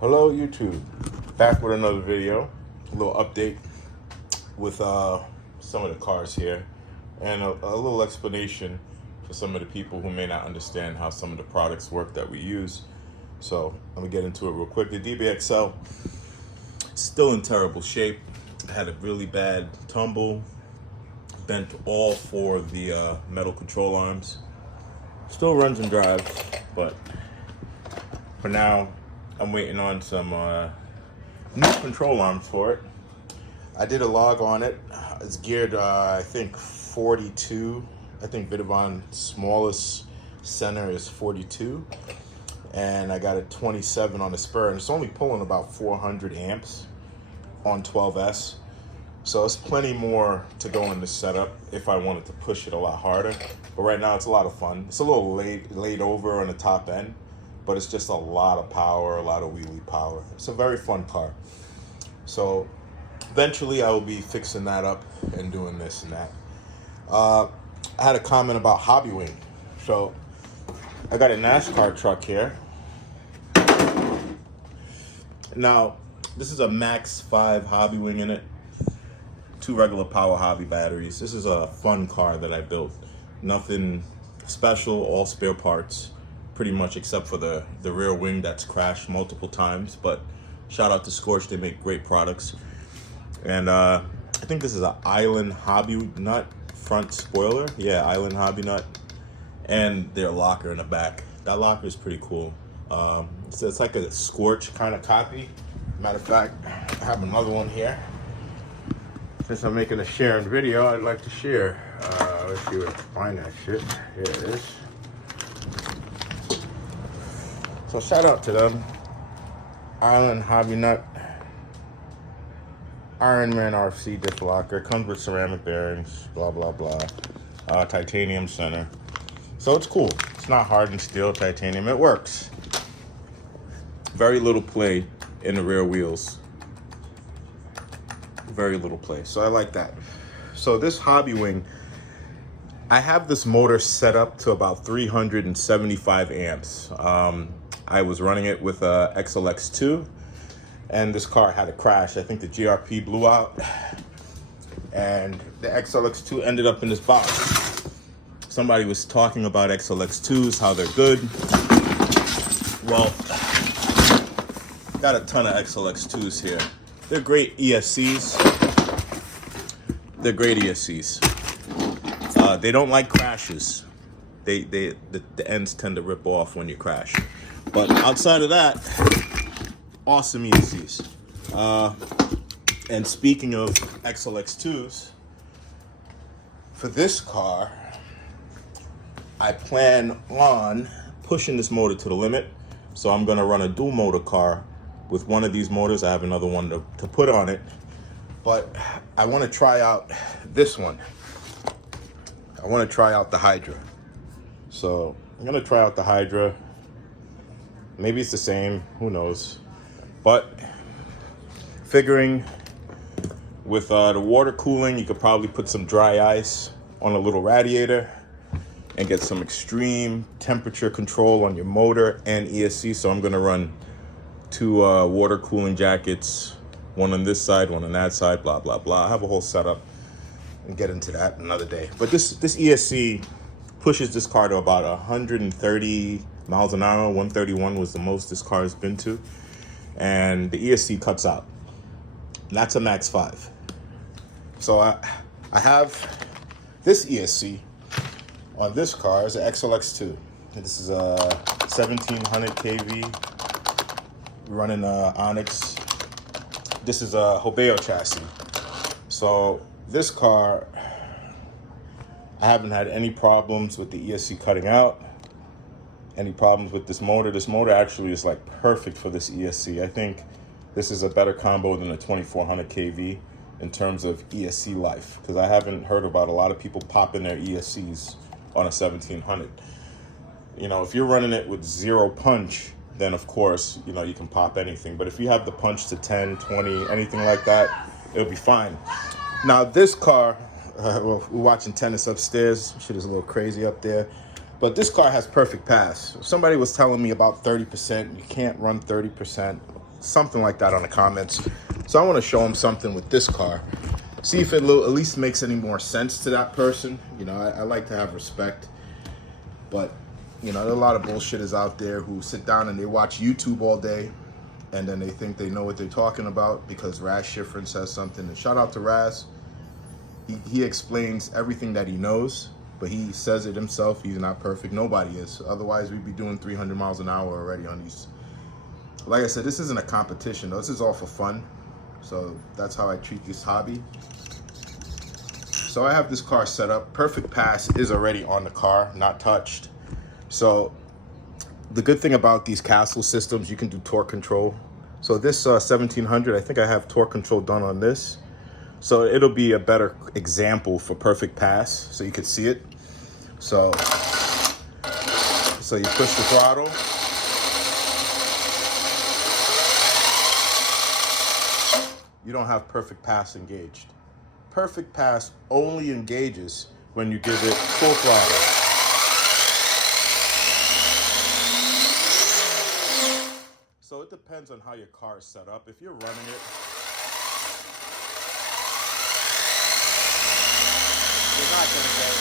Hello YouTube, back with another video, a little update with some of the cars here and a little explanation for some of the people who may not understand how some of the products work that we use. So let me get into it real quick. The DBXL still in terrible shape. Had a really bad tumble, bent all four of the metal control arms. Still runs and drives, but for now I'm waiting on some new control arms for it. I did a log on it. It's geared, I think 42. I think Vidavon's smallest center is 42. And I got a 27 on the spur. And it's only pulling about 400 amps on 12S. So it's plenty more to go in this setup if I wanted to push it a lot harder. But right now it's a lot of fun. It's a little laid over on the top end, but it's just a lot of power, a lot of wheelie power. It's a very fun car. So eventually I will be fixing that up and doing this and that. I had a comment about Hobby Wing. So I got a NASCAR truck here. Now, this is a Max 5 Hobby Wing in it. 2 regular power hobby batteries. This is a fun car that I built. Nothing special, all spare parts. Pretty much except for the rear wing that's crashed multiple times, but shout out to Scorch, they make great products. And I think this is an Island Hobby Nut front spoiler. Yeah, Island Hobby Nut. And their locker in the back. That locker is pretty cool. It's like a Scorch kind of copy. Matter of fact, I have another one here. Since I'm making a sharing video, I'd like to share. Let's see where I can find that shit. Here it is. So shout out to them. Island Hobby Nut. Ironman RC diff locker. Comes with ceramic bearings. Blah, blah, blah. Titanium center. So it's cool. It's not hardened steel, titanium. It works. Very little play in the rear wheels. Very little play. So I like that. So this Hobby Wing, I have this motor set up to about 375 amps. I was running it with a XLX2, and this car had a crash. I think the GRP blew out, and the XLX2 ended up in this box. Somebody was talking about XLX2s, how they're good. Well, got a ton of XLX2s here. They're great ESCs. They're great ESCs. They don't like crashes. The ends tend to rip off when you crash. But outside of that, awesome ESCs. And speaking of XLX2s, for this car, I plan on pushing this motor to the limit. So I'm gonna run a dual motor car with one of these motors. I have another one to put on it. But I wanna try out this one. I wanna try out the Hydra. So I'm gonna try out the Hydra. Maybe it's the same, who knows. But figuring with the water cooling, you could probably put some dry ice on a little radiator and get some extreme temperature control on your motor and ESC. So I'm gonna run 2 water cooling jackets, one on this side, one on that side, blah, blah, blah. I have a whole setup and get into that another day. But this ESC pushes this car to about 130 miles an hour. 131 was the most this car has been to. And the ESC cuts out. And that's a Max 5. So I have this ESC on this car is an XLX2. This is a 1700 kV running Onyx. This is a Hobeo chassis. So this car, I haven't had any problems with the ESC cutting out. Any problems with this motor. This motor actually is like perfect for this ESC. I think this is a better combo than a 2400 kV in terms of ESC life, because I haven't heard about a lot of people popping their ESCs on a 1700. You know, if you're running it with 0 punch, then of course, you know, you can pop anything. But if you have the punch to 10, 20, anything like that, it'll be fine. Now this car, well, we're watching tennis upstairs. Shit is a little crazy up there. But this car has perfect pass. Somebody was telling me about 30%. You can't run 30%. something like that on the comments. So I want to show them something with this car. See if it at least makes any more sense to that person. You know, I like to have respect. But, you know, there are a lot of bullshitters out there who sit down and they watch YouTube all day. And then they think they know what they're talking about because Raz Schifrin says something. And shout out to Raz. He explains everything that he knows. But he says it himself. He's not perfect. Nobody is. Otherwise, we'd be doing 300 miles an hour already on these. Like I said, this isn't a competition, though. This is all for fun. So that's how I treat this hobby. So I have this car set up. Perfect Pass is already on the car, not touched. So the good thing about these Castle systems, you can do torque control. So this 1700, I think I have torque control done on this. So it'll be a better example for Perfect Pass, so you could see it. So you push the throttle. You don't have Perfect Pass engaged. Perfect Pass only engages when you give it full throttle. So it depends on how your car is set up. If you're running it, you're not gonna get.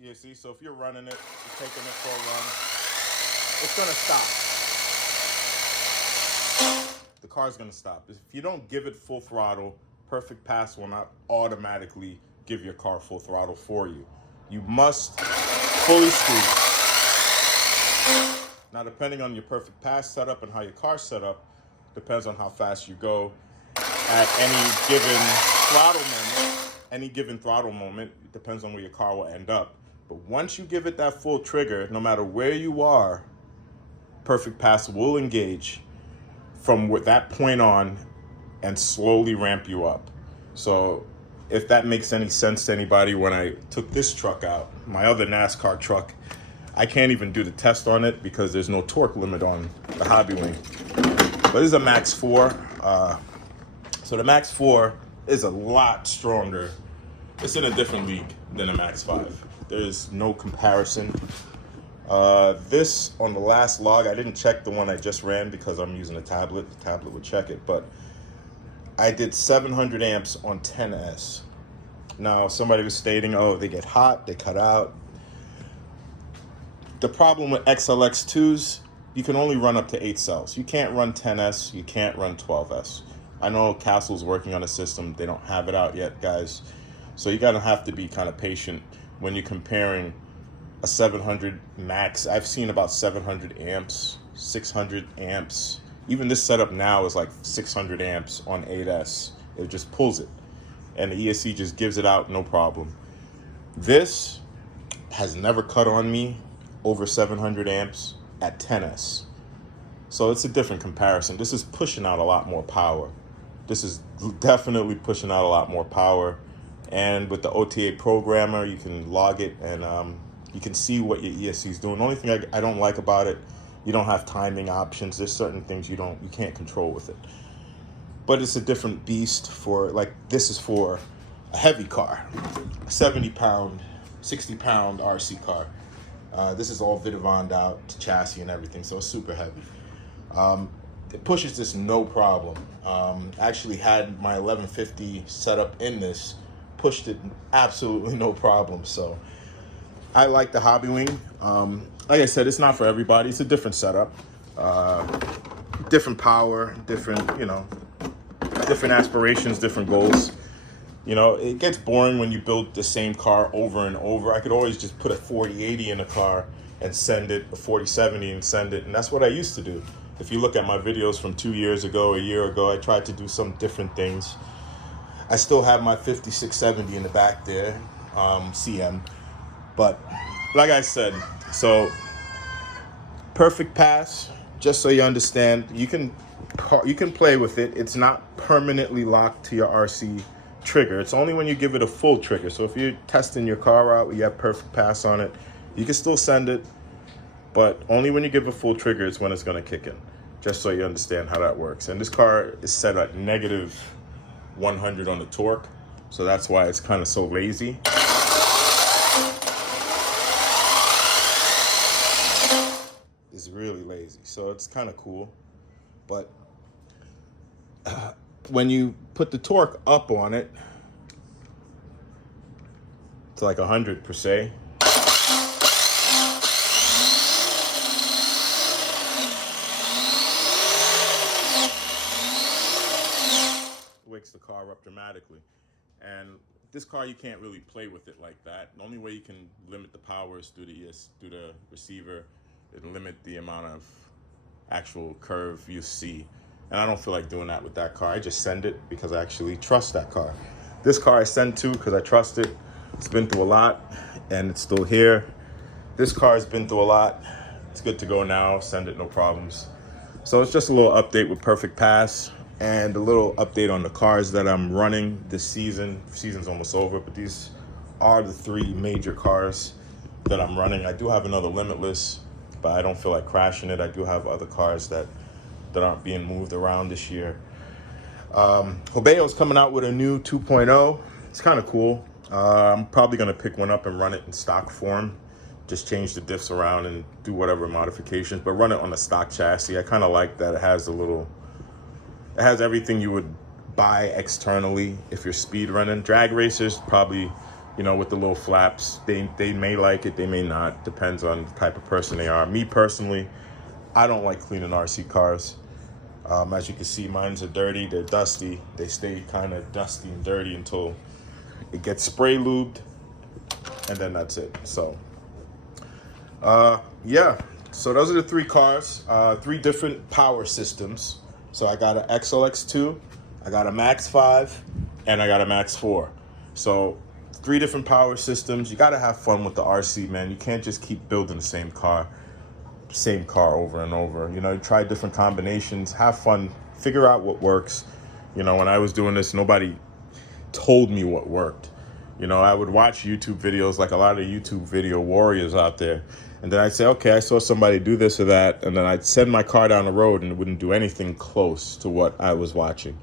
You see, so if you're running it, you're taking it for a run, it's gonna stop. The car's gonna stop. If you don't give it full throttle, Perfect Pass will not automatically give your car full throttle for you. You must fully squeeze. Now, depending on your Perfect Pass setup and how your car's set up, depends on how fast you go at any given throttle moment. It depends on where your car will end up. But once you give it that full trigger, no matter where you are, Perfect Pass will engage from that point on and slowly ramp you up. So if that makes any sense to anybody, when I took this truck out, my other NASCAR truck, I can't even do the test on it because there's no torque limit on the Hobby Wing. But this is a Max 4. So the Max 4 is a lot stronger. It's in a different league than a Max 5. There's no comparison. This, on the last log, I didn't check the one I just ran because I'm using a tablet. The tablet would check it, but I did 700 amps on 10S. Now, somebody was stating, oh, they get hot, they cut out. The problem with XLX2s, you can only run up to 8 cells. You can't run 10S, you can't run 12S. I know Castle's working on a system. They don't have it out yet, guys. So you're gonna have to be kind of patient when you're comparing a 700 max. I've seen about 700 amps, 600 amps. Even this setup now is like 600 amps on 8S. It just pulls it. And the ESC just gives it out, no problem. This has never cut on me over 700 amps at 10S. So it's a different comparison. This is pushing out a lot more power. This is definitely pushing out a lot more power. And with the OTA programmer, you can log it and you can see what your ESC is doing. The only thing I don't like about it, you don't have timing options. There's certain things you can't control with it. But it's a different beast for, like, this is for a heavy car, a 70-pound, 60-pound RC car. This is all Vidavoned out, chassis and everything, so it's super heavy. It pushes this no problem. Actually had my 1150 set up in this, pushed it absolutely no problem. So I like the Hobby Wing. Like I said, it's not for everybody. It's a different setup, different power, different, different aspirations, different goals. It gets boring when you build the same car over and over. I could always just put a 4080 in a car and send it, a 4070 and send it. And that's what I used to do. If you look at my videos from 2 years ago, a year ago, I tried to do some different things. I still have my 5670 in the back there, CM. But like I said, so Perfect Pass, just so you understand, you can play with it. It's not permanently locked to your RC trigger. It's only when you give it a full trigger. So if you're testing your car out, you have Perfect Pass on it, you can still send it, but only when you give a full trigger is when it's going to kick in, just so you understand how that works. And this car is set at negative 100 on the torque, so that's why it's kind of so lazy. is really lazy. So it's kind of cool. But when you put the torque up on it, to like 100 per se, wakes the car up dramatically. And this car, you can't really play with it like that. The only way you can limit the power is through the receiver, and limit the amount of actual curve you see. And I don't feel like doing that with that car. I just send it because I actually trust that car. This car I send to because I trust it. It's been through a lot and it's still here. This car has been through a lot. It's good to go now. Send it, no problems. So it's just a little update with Perfect Pass and a little update on the cars that I'm running this season. Season's almost over, but these are the 3 major cars that I'm running. I do have another Limitless, but I don't feel like crashing it. I do have other cars that aren't being moved around this year. Hobeo's coming out with a new 2.0. It's kind of cool. I'm probably going to pick one up and run it in stock form. Just change the diffs around and do whatever modifications, but run it on a stock chassis. I kind of like that it has everything you would buy externally if you're speed running. Drag racers probably, with the little flaps, they may like it, they may not. Depends on the type of person they are. Me personally, I don't like cleaning RC cars. As you can see, mine's are dirty, they're dusty. They stay kind of dusty and dirty until it gets spray lubed, and then that's it. So, yeah. So those are the 3 cars, 3 different power systems. So I got an XLX2, I got a Max 5, and I got a Max 4. So 3 different power systems. You got to have fun with the RC, man. You can't just keep building the same car over and over. You try different combinations, have fun, figure out what works. When I was doing this, nobody told me what worked. I would watch YouTube videos, like a lot of YouTube video warriors out there, and then I'd say, okay, I saw somebody do this or that, and then I'd send my car down the road and it wouldn't do anything close to what I was watching.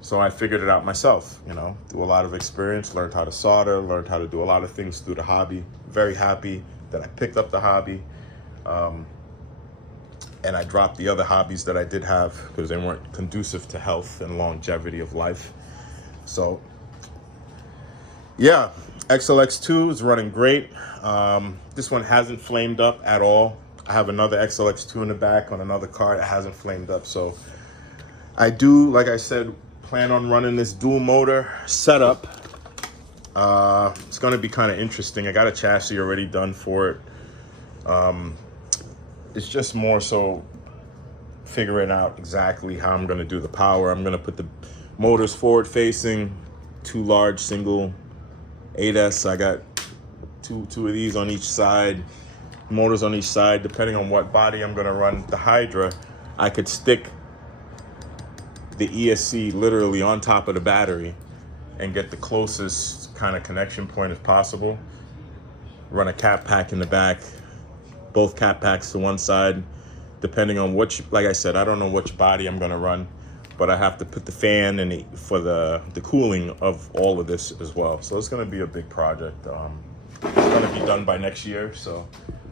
So I figured it out myself, through a lot of experience, learned how to solder, learned how to do a lot of things through the hobby. Very happy that I picked up the hobby. And I dropped the other hobbies that I did have because they weren't conducive to health and longevity of life. So, yeah, XLX2 is running great. This one hasn't flamed up at all. I have another XLX2 in the back on another car that hasn't flamed up. So I do, like I said, plan on running this dual motor setup. It's going to be kind of interesting. I got a chassis already done for it. It's just more so figuring out exactly how I'm going to do the power. I'm going to put the motors forward facing, 2 large single 8S. I got two of these on each side, motors on each side. Depending on what body I'm going to run the Hydra, I could stick the ESC literally on top of the battery and get the closest kind of connection point as possible. Run a cap pack in the back, both cap packs to one side, depending on which, like I said, I don't know which body I'm gonna run, but I have to put the fan in for the cooling of all of this as well. So it's gonna be a big project. It's gonna be done by next year, so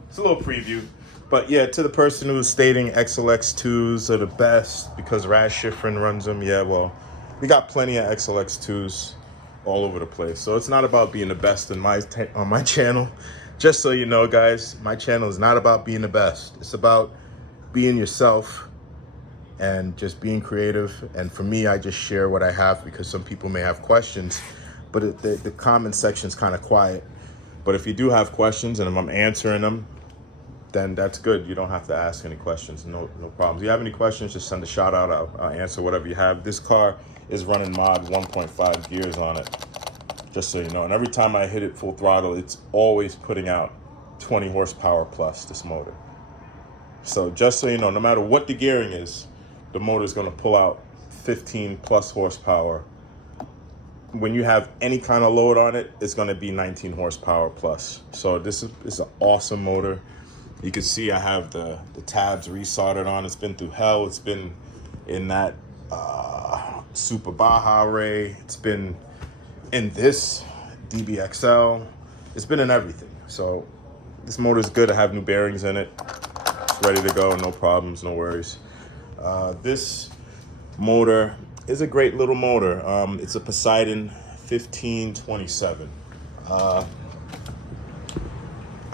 it's a little preview. But yeah, to the person who was stating XLX2s are the best because Raz Schifrin runs them, yeah, well, we got plenty of XLX2s all over the place. So it's not about being the best on my channel. Just so you know, guys, my channel is not about being the best. It's about being yourself and just being creative. And for me, I just share what I have because some people may have questions, but the comment section is kind of quiet. But if you do have questions and if I'm answering them, then that's good. You don't have to ask any questions. No problems. If you have any questions, just send a shout out. I'll answer whatever you have. This car is running mod 1.5 gears on it, just so you know. And every time I hit it full throttle, it's always putting out 20 horsepower plus, this motor. So just so you know, no matter what the gearing is, the motor is going to pull out 15 plus horsepower. When you have any kind of load on it, it's going to be 19 horsepower plus. So this is an awesome motor. You can see I have the tabs resoldered on. It's been through hell. It's been in that Super Baja Ray. It's been in this DBXL. It's been in everything. So this motor is good. I have new bearings in it. ready to go, no problems, no worries. This motor is a great little motor. It's a Poseidon 1527. I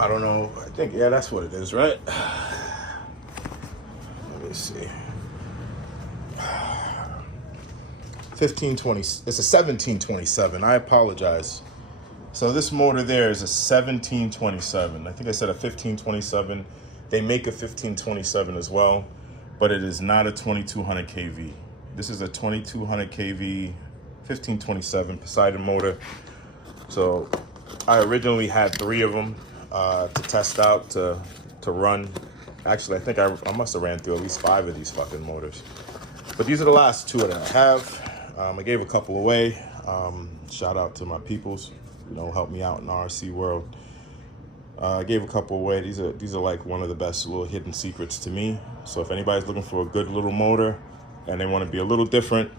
don't know, I think, yeah, that's what it is, right? Let me see. 1520, it's a 1727, I apologize. So this motor there is a 1727. I think I said a 1527. They make a 1527 as well, but it is not a 2200 kV. This is a 2200 kV 1527 Poseidon motor. So I originally had 3 of them to test out, to run. Actually, I think I must have ran through at least 5 of these fucking motors. But these are the last 2 that I have. I gave a couple away. Shout out to my peoples, you know, help me out in the RC world. I gave a couple away. These are like one of the best little hidden secrets to me. So if anybody's looking for a good little motor and they want to be a little different,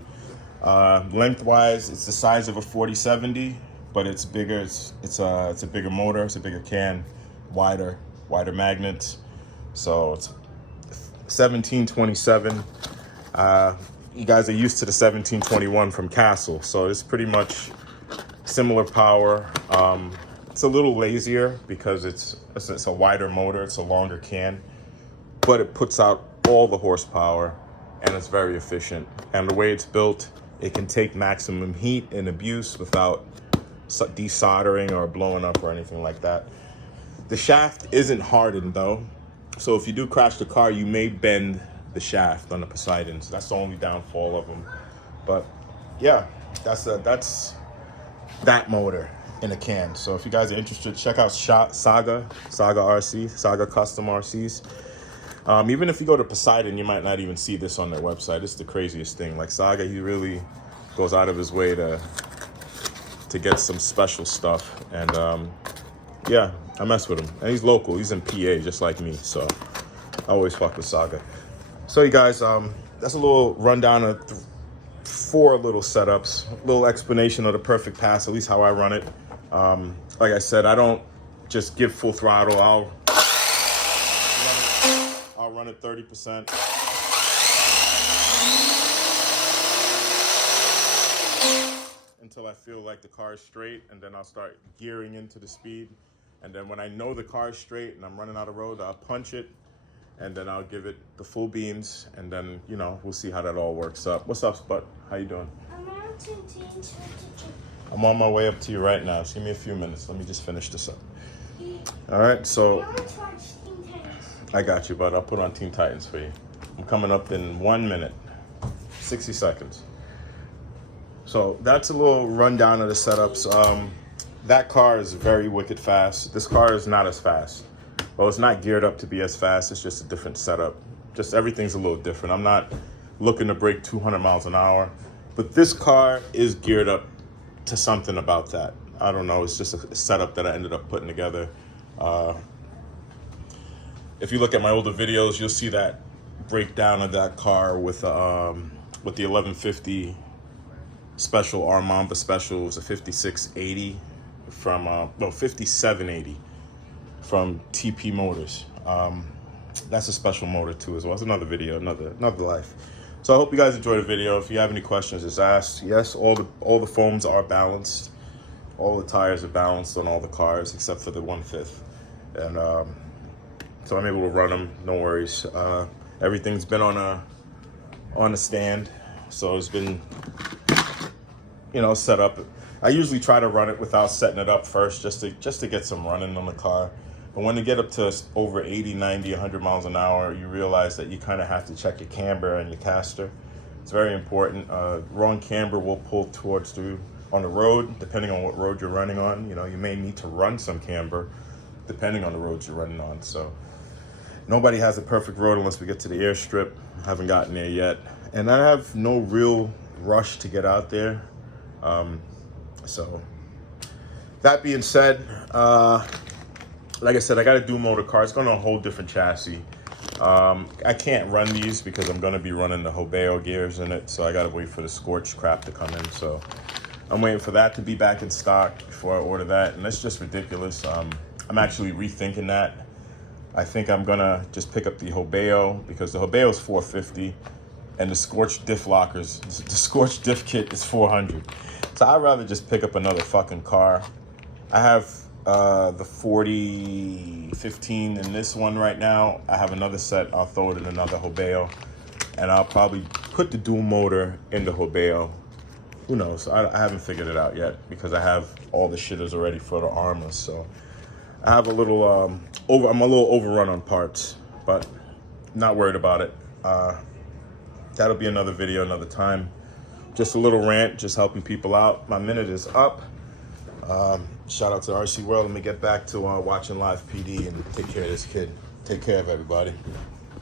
lengthwise, it's the size of a 4070, but it's bigger. It's a bigger motor. It's a bigger can, wider magnets. So it's 1727. You guys are used to the 1721 from Castle, so it's pretty much similar power. It's a little lazier because it's a wider motor, it's a longer can, but it puts out all the horsepower and it's very efficient. And the way it's built, it can take maximum heat and abuse without desoldering or blowing up or anything like that. The shaft isn't hardened though, so if you do crash the car, you may bend the shaft on the Poseidons. That's the only downfall of them. But yeah, that's that motor in a can. So if you guys are interested, check out Saga RC, Saga Custom RCs. Even if you go to Poseidon, you might not even see this on their website. It's the craziest thing. Like Saga, he really goes out of his way to get some special stuff. And yeah, I mess with him. And he's local. He's in PA just like me. So I always fuck with Saga. So you guys, that's a little rundown of 4 little setups, a little explanation of the perfect pass, at least how I run it. Like I said, I don't just give full throttle. I'll run it 30%. Until I feel like the car is straight, and then I'll start gearing into the speed. And then when I know the car is straight and I'm running out of road, I'll punch it. And then I'll give it the full beans, and then, you know, we'll see how that all works up. What's up, Spud? How you doing? I'm on my way up to you right now. Just give me a few minutes. Let me just finish this up. All right, so I got you, bud. I'll put on Teen Titans for you. I'm coming up in 1 minute, 60 seconds. So that's a little rundown of the setups. That car is very wicked fast. This car is not as fast. Well, it's not geared up to be as fast. It's just a different setup. Just everything's a little different. I'm not looking to break 200 miles an hour, but this car is geared up to something about that. I don't know. It's just a setup that I ended up putting together. If you look at my older videos, you'll see that breakdown of that car with the 1150 special Armamba special. It was a 5680 from 5780. From TP Motors. That's a special motor too as well. It's another video, another life. So I hope you guys enjoyed the video. If you have any questions, just ask. Yes, all the foams are balanced. All the tires are balanced on all the cars except for the 1/5. And so I'm able to run them, no worries. Everything's been on a stand, so it's been, you know, set up. I usually try to run it without setting it up first, just to get some running on the car. But when you get up to over 80, 90, 100 miles an hour, you realize that you kind of have to check your camber and your caster. It's very important. Wrong camber will pull towards on the road, depending on what road you're running on. You know, you may need to run some camber, depending on the roads you're running on. So nobody has a perfect road unless we get to the airstrip. I haven't gotten there yet. And I have no real rush to get out there. So that being said, like I said, I got a dual motor car. It's going on a whole different chassis. I can't run these because I'm going to be running the Hobeo gears in it. So I got to wait for the scorched crap to come in. So I'm waiting for that to be back in stock before I order that. And that's just ridiculous. I'm actually rethinking that. I think I'm gonna just pick up the Hobeo because the Hobeo is $450 and the Scorch diff lockers, the Scorch diff kit is $400. So I'd rather just pick up another fucking car. I have the 4015 in this one right now. I have another set. I'll throw it in another Hobeo, and I'll probably put the dual motor in the Hobeo. Who knows? I haven't figured it out yet because I have all the shitters already for the armor. So I have a little I'm a little overrun on parts, but not worried about it. That'll be another video another time. Just a little rant, just helping people out. My minute is up. Shout out to RC World. Let me get back to watching live PD and take care of this kid. Take care of everybody.